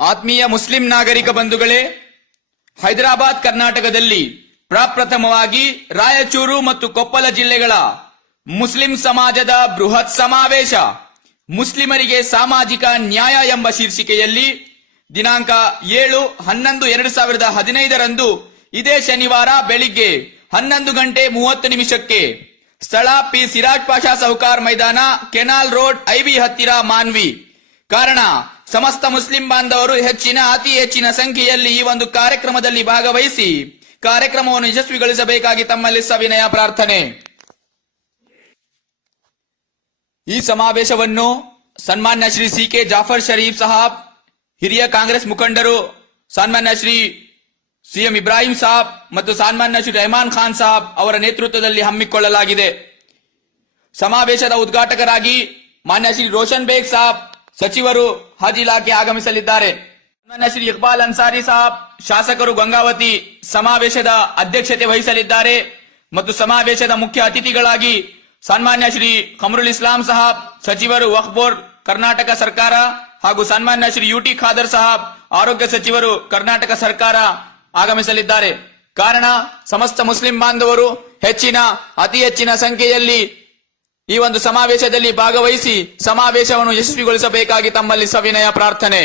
ಆತ್ಮೀಯ ಮುಸ್ಲಿಂ ನಾಗರಿಕ ಬಂಧುಗಳೇ, ಹೈದರಾಬಾದ್ ಕರ್ನಾಟಕದಲ್ಲಿ ಪ್ರಪ್ರಥಮವಾಗಿ ರಾಯಚೂರು ಮತ್ತು ಕೊಪ್ಪಳ ಜಿಲ್ಲೆಗಳ ಮುಸ್ಲಿಂ ಸಮಾಜದ ಬೃಹತ್ ಸಮಾವೇಶ ಮುಸ್ಲಿಮರಿಗೆ ಸಾಮಾಜಿಕ ನ್ಯಾಯ ಎಂಬ ಶೀರ್ಷಿಕೆಯಲ್ಲಿ ದಿನಾಂಕ 7-11-2015 ಇದೇ ಶನಿವಾರ ಬೆಳಿಗ್ಗೆ 11:30 ಸ್ಥಳ ಪಿ ಸಿರಾಜ್ ಪಾಷಾ ಸೌಕಾರ್ ಮೈದಾನ, ಕೆನಾಲ್ ರೋಡ್, ಐಬಿ ಹತ್ತಿರ, ಮಾನ್ವಿ. ಕಾರಣ, ಸಮಸ್ತ ಮುಸ್ಲಿಂ ಬಾಂಧವರು ಅತಿ ಹೆಚ್ಚಿನ ಸಂಖ್ಯೆಯಲ್ಲಿ ಈ ಒಂದು ಕಾರ್ಯಕ್ರಮದಲ್ಲಿ ಭಾಗವಹಿಸಿ ಕಾರ್ಯಕ್ರಮವನ್ನು ಯಶಸ್ವಿಗೊಳಿಸಬೇಕಾಗಿ ತಮ್ಮಲ್ಲಿ ಸವಿನಯ ಪ್ರಾರ್ಥನೆ. ಈ ಸಮಾವೇಶವನ್ನು ಸನ್ಮಾನ್ಯ ಶ್ರೀ ಸಿ.ಕೆ. ಜಾಫರ್ ಶರೀಫ್ ಸಾಹಬ್, ಹಿರಿಯ ಕಾಂಗ್ರೆಸ್ ಮುಖಂಡರು, ಸನ್ಮಾನ್ಯ ಶ್ರೀ ಸಿ.ಎಂ. ಇಬ್ರಾಹಿಂ ಸಾಬ್ ಮತ್ತು ಸನ್ಮಾನ್ಯ ಶ್ರೀ ರೆಹಮಾನ್ ಖಾನ್ ಸಾಬ್ ಅವರ ನೇತೃತ್ವದಲ್ಲಿ ಹಮ್ಮಿಕೊಳ್ಳಲಾಗಿದೆ. ಸಮಾವೇಶದ ಉದ್ಘಾಟಕರಾಗಿ ಮಾನ್ಯ ಶ್ರೀ ರೋಷನ್ ಬೇಗ್ ಸಾಬ್, ಸಚಿವರು, ಹಜ್ ಇಲಾಖೆ ಆಗಮಿಸಲಿದ್ದಾರೆ. ಸನ್ಮಾನ್ಯ ಶ್ರೀ ಇಕ್ಬಾಲ್ ಅನ್ಸಾರಿ ಸಾಬ್, ಶಾಸಕರು, ಗಂಗಾವತಿ ಸಮಾವೇಶದ ಅಧ್ಯಕ್ಷತೆ ವಹಿಸಲಿದ್ದಾರೆ ಮತ್ತು ಸಮಾವೇಶದ ಮುಖ್ಯ ಅತಿಥಿಗಳಾಗಿ ಸನ್ಮಾನ್ಯ ಶ್ರೀ ಕಮರುಲ್ ಇಸ್ಲಾಂ ಸಾಹಬ್, ಸಚಿವರು, ವಕ್ಫ್ ಬೋರ್ಡ್, ಕರ್ನಾಟಕ ಸರ್ಕಾರ ಹಾಗೂ ಸನ್ಮಾನ್ಯ ಶ್ರೀ ಯುಟಿ ಖಾದರ್ ಸಾಹಬ್, ಆರೋಗ್ಯ ಸಚಿವರು, ಕರ್ನಾಟಕ ಸರ್ಕಾರ ಆಗಮಿಸಲಿದ್ದಾರೆ. ಕಾರಣ, ಸಮಸ್ತ ಮುಸ್ಲಿಂ ಬಾಂಧವರು ಅತಿ ಹೆಚ್ಚಿನ ಸಂಖ್ಯೆಯಲ್ಲಿ ಈ ಒಂದು ಸಮಾವೇಶದಲ್ಲಿ ಭಾಗವಹಿಸಿ ಸಮಾವೇಶವನ್ನು ಯಶಸ್ವಿಗೊಳಿಸಬೇಕಾಗಿ ತಮ್ಮಲ್ಲಿ ಸವಿನಯ ಪ್ರಾರ್ಥನೆ.